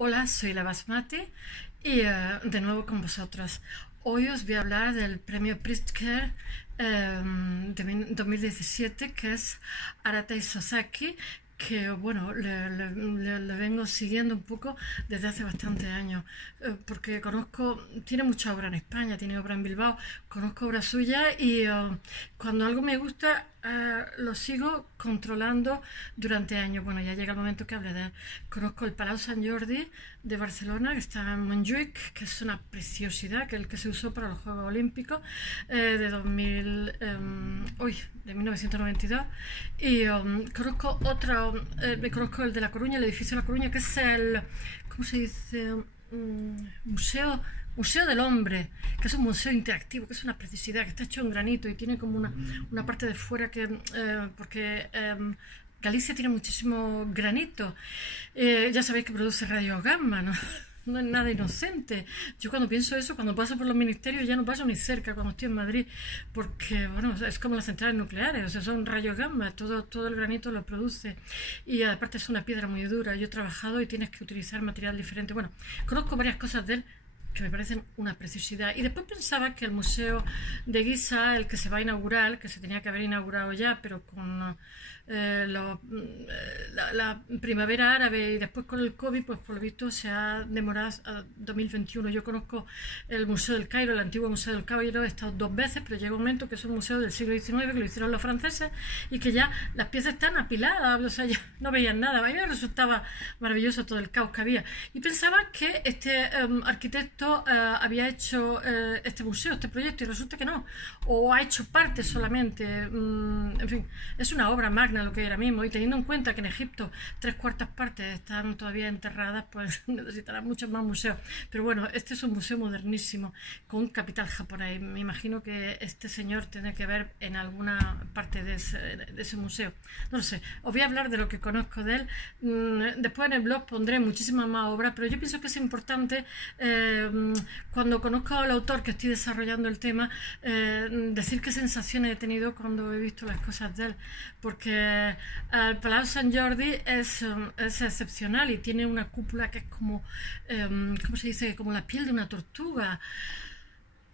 Hola, soy la Basmati y de nuevo con vosotros. Hoy os voy a hablar del premio Pritzker de 2017, que es Arata Sasaki, que bueno, le vengo siguiendo un poco desde hace bastantes años, porque tiene mucha obra en España, tiene obra en Bilbao, conozco obra suya y cuando algo me gusta lo sigo controlando durante años. Bueno, ya llega el momento que hable de él. Conozco el Palau Sant Jordi de Barcelona, que está en Montjuic, que es una preciosidad, que es el que se usó para los Juegos Olímpicos de 1992. Y conozco el de La Coruña, el edificio de La Coruña, que es el, ¿cómo se dice? Museo del Hombre, que es un museo interactivo, que es una preciosidad, que está hecho en granito y tiene como una parte de fuera porque Galicia tiene muchísimo granito. Ya sabéis que produce rayos gamma, ¿no? No es nada inocente. Yo cuando pienso eso, cuando paso por los ministerios, ya no paso ni cerca cuando estoy en Madrid, porque bueno, es como las centrales nucleares, o sea, son rayos gamma, todo el granito lo produce, y aparte es una piedra muy dura. Yo he trabajado y tienes que utilizar material diferente. Bueno, conozco varias cosas de él que me parecen una preciosidad. Y después pensaba que el Museo de Guisa, el que se va a inaugurar, que se tenía que haber inaugurado ya, pero con la primavera árabe y después con el COVID, pues por lo visto se ha demorado a 2021. Yo conozco el Museo del Cairo, el antiguo Museo del Cairo, he estado 2 veces, pero llega un momento que es un museo del siglo XIX, que lo hicieron los franceses, y que ya las piezas están apiladas, o sea, ya no veían nada. A mí me resultaba maravilloso todo el caos que había. Y pensaba que este arquitecto había hecho este museo, este proyecto, y resulta que no, o ha hecho parte solamente. En fin, es una obra magna lo que hay ahora mismo, y teniendo en cuenta que en Egipto 3/4 están todavía enterradas, pues necesitará muchos más museos. Pero bueno, este es un museo modernísimo con capital japonés. Me imagino que este señor tiene que ver en alguna parte de ese museo. No lo sé, os voy a hablar de lo que conozco de él. Después en el blog pondré muchísimas más obras, pero yo pienso que es importante, cuando conozco al autor, que estoy desarrollando el tema, decir qué sensaciones he tenido cuando he visto las cosas de él, porque el Palau Sant Jordi es excepcional y tiene una cúpula que es como, ¿cómo se dice? Como la piel de una tortuga.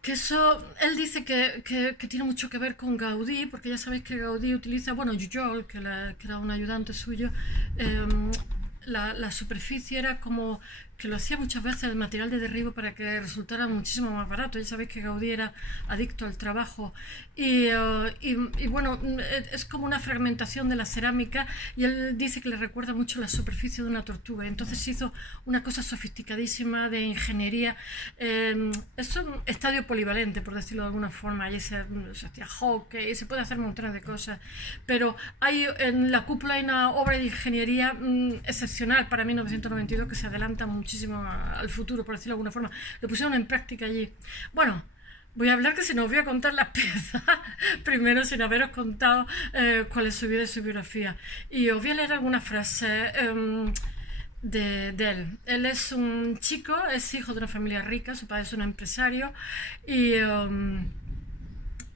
Que eso, él dice que tiene mucho que ver con Gaudí, porque ya sabéis que Gaudí utiliza, bueno, Jujol, que era un ayudante suyo, la superficie era como que lo hacía muchas veces el material de derribo para que resultara muchísimo más barato. Ya sabéis que Gaudí era adicto al trabajo y bueno, es como una fragmentación de la cerámica, y él dice que le recuerda mucho la superficie de una tortuga. Entonces hizo una cosa sofisticadísima de ingeniería. Es un estadio polivalente, por decirlo de alguna forma. Allí se hacía hockey, se puede hacer montones de cosas, pero en la cúpula hay una obra de ingeniería excepcional para 1992, que se adelanta muchísimo al futuro, por decirlo de alguna forma. Lo pusieron en práctica allí. Bueno, voy a hablar, que si no os voy a contar las piezas primero, sin haberos contado cuál es su vida y su biografía. Y os voy a leer algunas frases de él. Él es un chico, es hijo de una familia rica, su padre es un empresario, y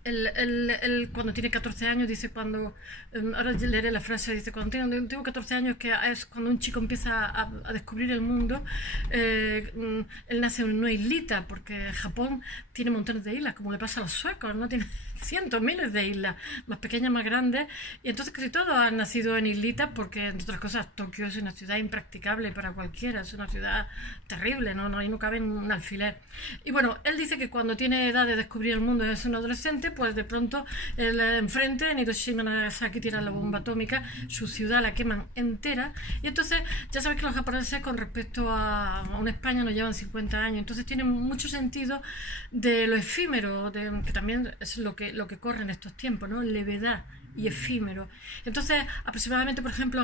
él cuando tiene 14 años dice, ahora leeré la frase, dice, cuando tengo 14 años, que es cuando un chico empieza a descubrir el mundo. Él nace en una islita, porque Japón tiene montones de islas, como le pasa a los suecos, ¿no? Tiene cientos, miles de islas, más pequeñas, más grandes, y entonces casi todos han nacido en islitas, porque entre otras cosas Tokio es una ciudad impracticable para cualquiera, es una ciudad terrible, ¿no? Ahí no cabe un alfiler. Y bueno, él dice que cuando tiene edad de descubrir el mundo, es un adolescente, pues de pronto enfrente, en Hiroshima y Nagasaki, tiran la bomba atómica, su ciudad la queman entera, y entonces ya sabes que los japoneses, con respecto a una España, nos llevan 50 años, entonces tienen mucho sentido de lo efímero, que también es lo que corre en estos tiempos, ¿no? Levedad y efímero. Entonces, aproximadamente, por ejemplo,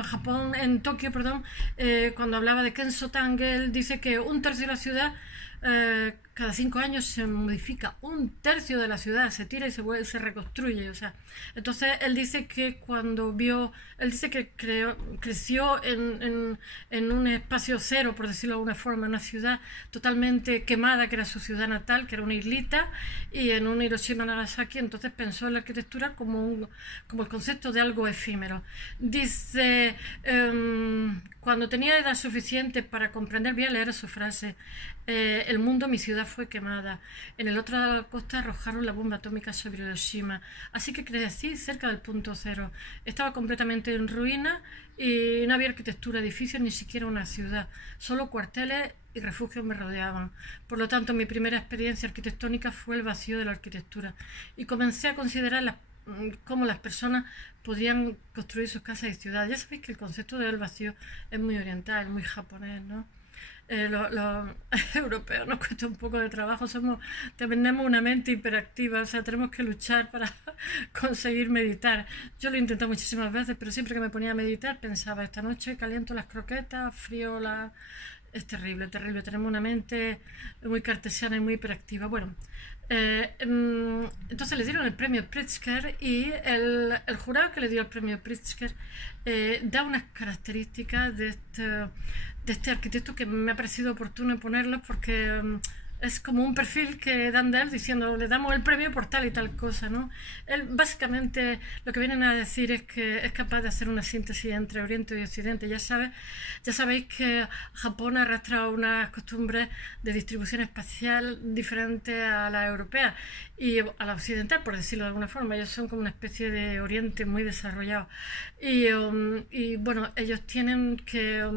en Tokio, cuando hablaba de Kenzo Tange, él dice que 1/3 de la ciudad, cada 5 años se modifica, 1/3 de la ciudad se tira y se reconstruye. O sea, entonces él dice que creció en un espacio cero, por decirlo de alguna forma, una ciudad totalmente quemada, que era su ciudad natal, que era una islita, y en un Hiroshima Nagasaki. Entonces pensó en la arquitectura como como el concepto de algo efímero. Dice, cuando tenía edad suficiente para comprender, voy a leer su frase, el mundo, mi ciudad fue quemada. En el otro lado de la costa arrojaron la bomba atómica sobre Hiroshima. Así que crecí cerca del punto cero. Estaba completamente en ruina y no había arquitectura, edificios, ni siquiera una ciudad. Solo cuarteles y refugios me rodeaban. Por lo tanto, mi primera experiencia arquitectónica fue el vacío de la arquitectura. Y comencé a considerar cómo las personas podían construir sus casas y ciudades. Ya sabéis que el concepto del vacío es muy oriental, muy japonés, ¿no? Los europeos nos cuesta un poco de trabajo, tenemos una mente hiperactiva, o sea, tenemos que luchar para conseguir meditar. Yo lo he intentado muchísimas veces, pero siempre que me ponía a meditar pensaba, esta noche caliento las croquetas, frío la... Es terrible, terrible. Tenemos una mente muy cartesiana y muy hiperactiva. Bueno, entonces le dieron el premio Pritzker y el jurado que le dio el premio Pritzker da unas características de este arquitecto que me ha parecido oportuno ponerlos porque es como un perfil que dan de él diciendo le damos el premio por tal y tal cosa, ¿no? Él básicamente lo que vienen a decir es que es capaz de hacer una síntesis entre Oriente y Occidente. Ya sabéis que Japón arrastra unas costumbres de distribución espacial diferente a la europea y a la occidental, por decirlo de alguna forma. Ellos son como una especie de Oriente muy desarrollado y bueno, ellos tienen que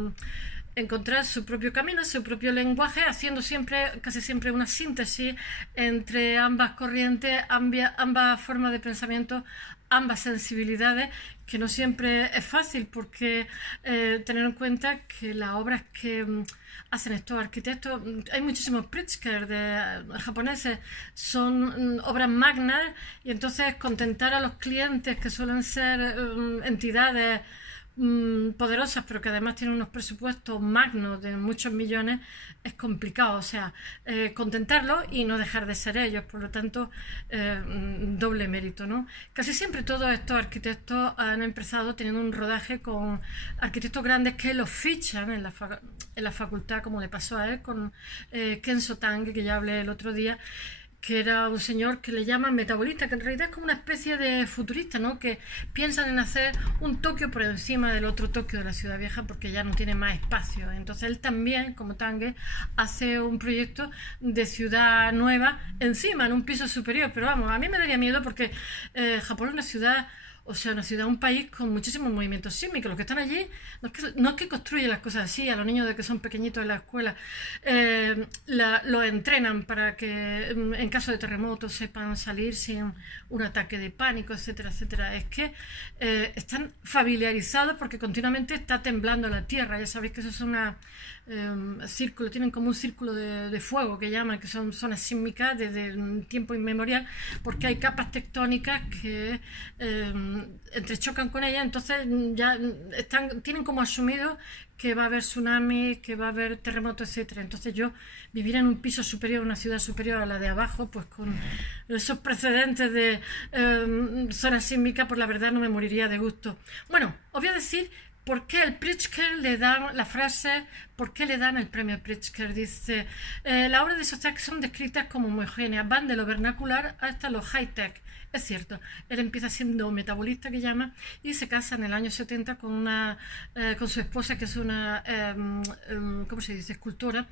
encontrar su propio camino, su propio lenguaje, haciendo casi siempre una síntesis entre ambas corrientes, ambas formas de pensamiento, ambas sensibilidades, que no siempre es fácil porque tener en cuenta que las obras que hacen estos arquitectos, hay muchísimos Pritzker japoneses, son obras magnas y entonces contentar a los clientes que suelen ser entidades poderosas, pero que además tienen unos presupuestos magnos de muchos millones, es complicado, o sea, contentarlos y no dejar de ser ellos, por lo tanto, doble mérito, ¿no? Casi siempre todos estos arquitectos han empezado teniendo un rodaje con arquitectos grandes que los fichan en la facultad, como le pasó a él con Kenzo Tange, que ya hablé el otro día, que era un señor que le llaman metabolista, que en realidad es como una especie de futurista, ¿no? Que piensan en hacer un Tokio por encima del otro Tokio de la ciudad vieja porque ya no tiene más espacio. Entonces él también, como Tange, hace un proyecto de ciudad nueva encima, en un piso superior. Pero vamos, a mí me daría miedo porque Japón es una ciudad... O sea, una ciudad, un país con muchísimos movimientos sísmicos. Los que están allí no es que construyen las cosas así, a los niños de que son pequeñitos en la escuela, los entrenan para que en caso de terremoto sepan salir sin un ataque de pánico, etcétera, etcétera. Es que están familiarizados porque continuamente está temblando la tierra. Ya sabéis que eso es una... círculo, tienen como un círculo de fuego que llaman, que son zonas sísmicas desde tiempo inmemorial, porque hay capas tectónicas que entrechocan con ellas, entonces ya tienen como asumido que va a haber tsunami, que va a haber terremoto, etcétera. Entonces yo vivir en un piso superior, una ciudad superior a la de abajo, pues con esos precedentes de zonas sísmicas, pues la verdad no me moriría de gusto. Bueno, os voy a decir ¿por qué el Pritzker le dan la frase? ¿Por qué le dan el premio Pritzker? Dice, las obras de Sostack son descritas como homogéneas, van de lo vernacular hasta lo high-tech. Es cierto, él empieza siendo metabolista, que llama, y se casa en el año 70 con su esposa, que es una, ¿cómo se dice?, escultora,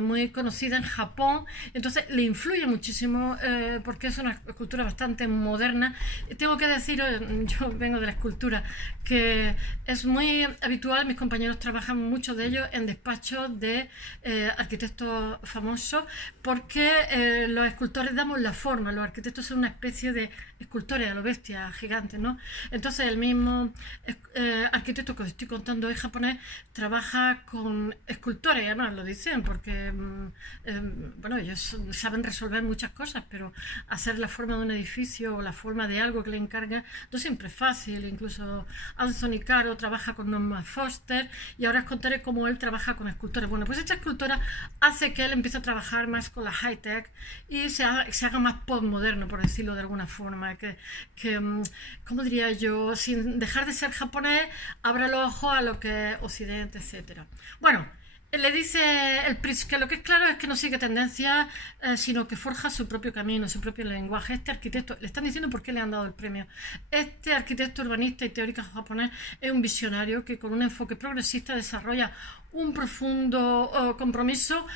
muy conocida en Japón. Entonces le influye muchísimo porque es una escultura bastante moderna. Tengo que decir, yo vengo de la escultura, que es muy habitual, mis compañeros trabajan mucho de ello en despachos de arquitectos famosos, porque los escultores damos la forma, los arquitectos son una especie de escultores a lo bestia, gigantes, ¿no? Entonces el mismo arquitecto que os estoy contando hoy, japonés, trabaja con escultores, y además lo dicen porque bueno, ellos saben resolver muchas cosas, pero hacer la forma de un edificio o la forma de algo que le encarga no siempre es fácil. Incluso Anthony Caro trabaja con Norman Foster y ahora os contaré cómo él trabaja con escultores. Bueno, pues esta escultora hace que él empiece a trabajar más con la high-tech y se haga más postmoderno, por decirlo de alguna forma, que ¿cómo diría yo?, sin dejar de ser japonés, abra los ojos a lo que es Occidente, etcétera. Bueno, Le dice el Pritz que lo que es claro es que no sigue tendencias, sino que forja su propio camino, su propio lenguaje. Este arquitecto, le están diciendo por qué le han dado el premio. Este arquitecto urbanista y teórico japonés es un visionario que con un enfoque progresista desarrolla un profundo compromiso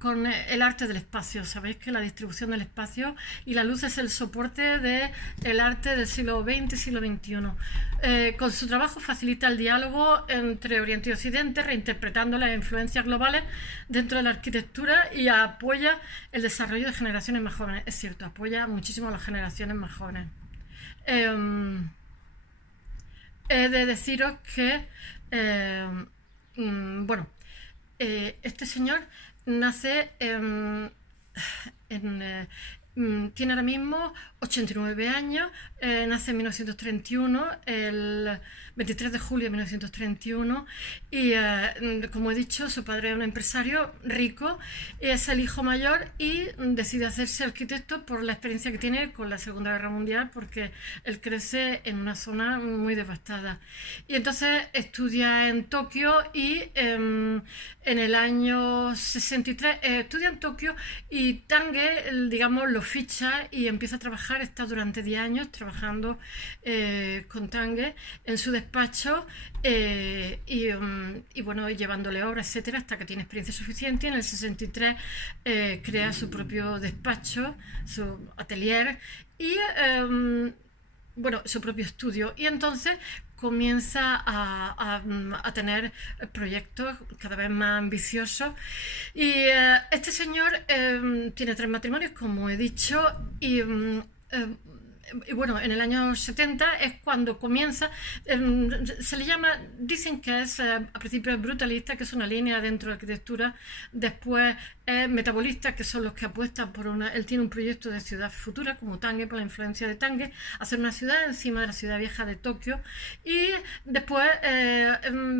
con el arte del espacio. Sabéis que la distribución del espacio y la luz es el soporte del arte del siglo XX y siglo XXI. Con su trabajo facilita el diálogo entre Oriente y Occidente, reinterpretando las influencias globales dentro de la arquitectura y apoya el desarrollo de generaciones más jóvenes. Es cierto, apoya muchísimo a las generaciones más jóvenes. He de deciros que bueno, este señor nace tiene ahora mismo 89 años, nace en 1931, el 23 de julio de 1931, y como he dicho, su padre es un empresario rico, es el hijo mayor y decide hacerse arquitecto por la experiencia que tiene con la Segunda Guerra Mundial, porque él crece en una zona muy devastada. Y entonces estudia en Tokio y en el año 63 estudia en Tokio y Tange, digamos, lo ficha y empieza a trabajar. Está durante 10 años trabajando con Tange en su despacho y bueno, llevándole obras, etcétera, hasta que tiene experiencia suficiente. En el 63 crea su propio despacho, su atelier y bueno, su propio estudio, y entonces comienza a tener proyectos cada vez más ambiciosos. Y este señor tiene 3 matrimonios, como he dicho, y bueno, en el año 70 es cuando comienza, se le llama, dicen que es a principio brutalista, que es una línea dentro de la arquitectura, después es metabolista, que son los que apuestan por él tiene un proyecto de ciudad futura, como Tange, por la influencia de Tange, hacer una ciudad encima de la ciudad vieja de Tokio, y después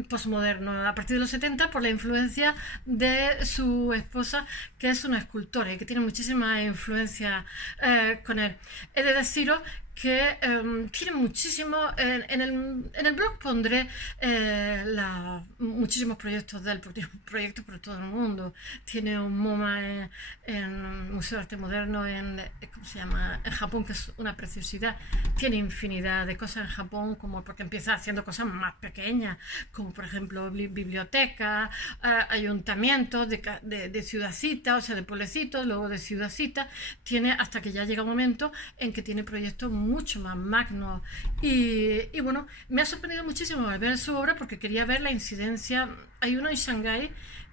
posmoderno, a partir de los 70, por la influencia de su esposa, que es una escultora y que tiene muchísima influencia con él. He de deciros que tiene muchísimo, en el blog pondré muchísimos proyectos de él, porque tiene proyectos por todo el mundo. Tiene un MoMA en el Museo de Arte Moderno ¿cómo se llama?, en Japón, que es una preciosidad. Tiene infinidad de cosas en Japón, como porque empieza haciendo cosas más pequeñas, como por ejemplo bibliotecas, ayuntamientos de ciudadcitas, o sea, de pueblecitos, luego de ciudadcitas. Tiene, hasta que ya llega un momento en que tiene proyectos mucho más magnos, y bueno, me ha sorprendido muchísimo al ver su obra, porque quería ver la incidencia. Hay uno en Shanghái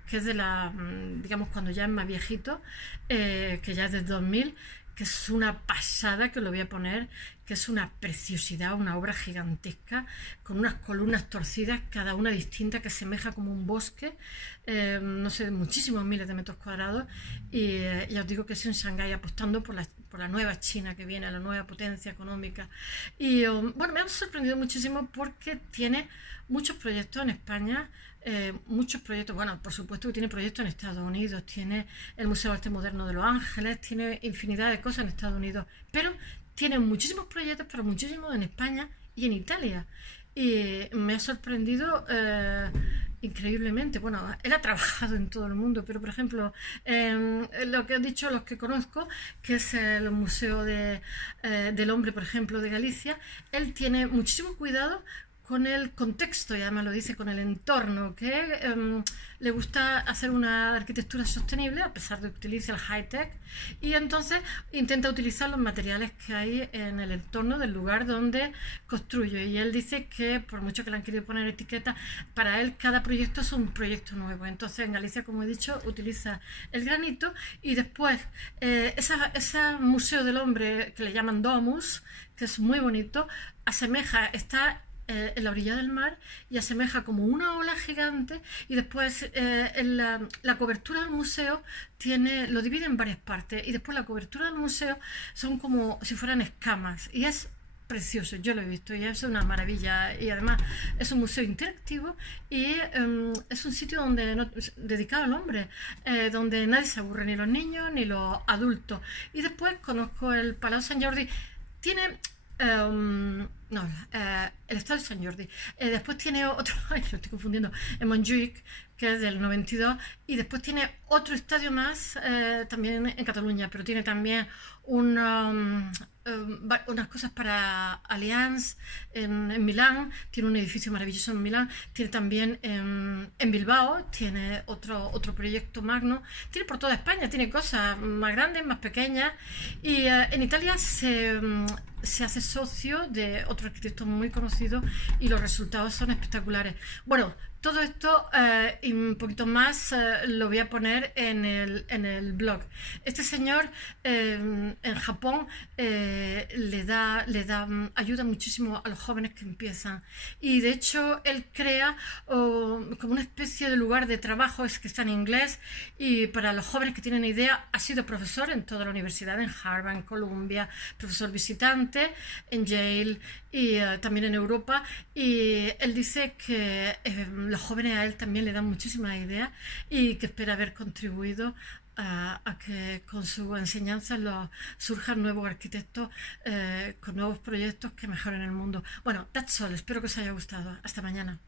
que es digamos, cuando ya es más viejito, que ya es del 2000, que es una pasada, que lo voy a poner, que es una preciosidad, una obra gigantesca, con unas columnas torcidas, cada una distinta, que semeja como un bosque, no sé, muchísimos miles de metros cuadrados, y ya os digo que es en Shanghái, apostando por la nueva China que viene, la nueva potencia económica. Y bueno, me ha sorprendido muchísimo porque tiene muchos proyectos en España, muchos proyectos, bueno, por supuesto que tiene proyectos en Estados Unidos, tiene el Museo de Arte Moderno de Los Ángeles, tiene infinidad de cosas en Estados Unidos, pero tiene muchísimos proyectos, pero muchísimos en España y en Italia. Y me ha sorprendido increíblemente. Bueno, él ha trabajado en todo el mundo, pero por ejemplo, lo que han dicho los que conozco, que es el Museo del Hombre, por ejemplo, de Galicia, él tiene muchísimo cuidado con el contexto, y además lo dice, con el entorno, que le gusta hacer una arquitectura sostenible a pesar de que utilice el high-tech, y entonces intenta utilizar los materiales que hay en el entorno del lugar donde construye. Y él dice que, por mucho que le han querido poner etiqueta, para él cada proyecto es un proyecto nuevo. Entonces en Galicia, como he dicho, utiliza el granito, y después ese Museo del Hombre, que le llaman Domus, que es muy bonito, está en la orilla del mar y asemeja como una ola gigante, y después en la cobertura del museo lo divide en varias partes, y después la cobertura del museo son como si fueran escamas, y es precioso. Yo lo he visto y es una maravilla, y además es un museo interactivo y es un sitio dedicado al hombre, donde nadie se aburre, ni los niños ni los adultos. Y después conozco el Palau Sant Jordi. Tiene el Estado de Sant Jordi. Después tiene otro, ay, lo estoy confundiendo, en Montjuïc, que es del 92, y después tiene otro estadio más también en Cataluña, pero tiene también unas cosas para Allianz en Milán, tiene un edificio maravilloso en Milán, tiene también en Bilbao, tiene otro proyecto magno, tiene por toda España, tiene cosas más grandes, más pequeñas, y en Italia se hace socio de otro arquitecto muy conocido y los resultados son espectaculares. Bueno, todo esto y un poquito más lo voy a poner en el blog. Este señor en Japón ayuda muchísimo a los jóvenes que empiezan, y de hecho él crea como una especie de lugar de trabajo, es que está en inglés, y para los jóvenes que tienen idea, ha sido profesor en toda la universidad, en Harvard, en Columbia, profesor visitante en Yale y también en Europa, y él dice que los jóvenes a él también le dan muchísimas ideas y que espera haber contribuido a que con su enseñanza surjan nuevos arquitectos con nuevos proyectos que mejoren el mundo. Bueno, that's all. Espero que os haya gustado. Hasta mañana.